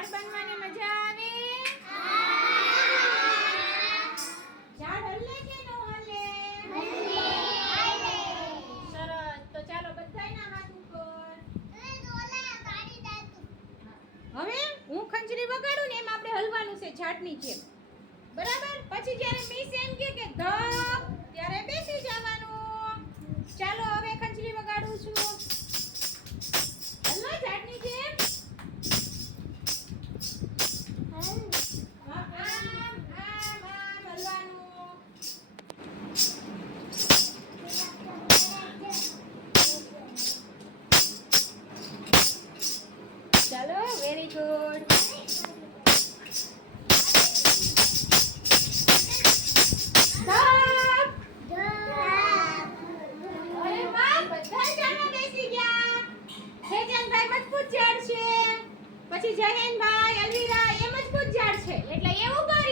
ઝાડ બનવાની મજા આવે? ઝાડ હલે કે ન હલે? સરસ. તો ચાલો બધાયના હાથ ઉપર. હવે હું ખંજરી વગાડું ને એમ આપણે હલવાનું છે ઝાડની જેમ. બરાબર? પછી જ્યારે મિસ એમ કે ધપ ત્યારે બેસી જવાનું. ચાલો હવે ખંજરી વગાડું છું. હલો ઝાડની જેમ. આમ હલવાનું. ચાલો વેરી ગુડ. પછી જયહેનભાઈ અલવીરા એ મજબૂત ઝાડ છે એટલે એ ઉભા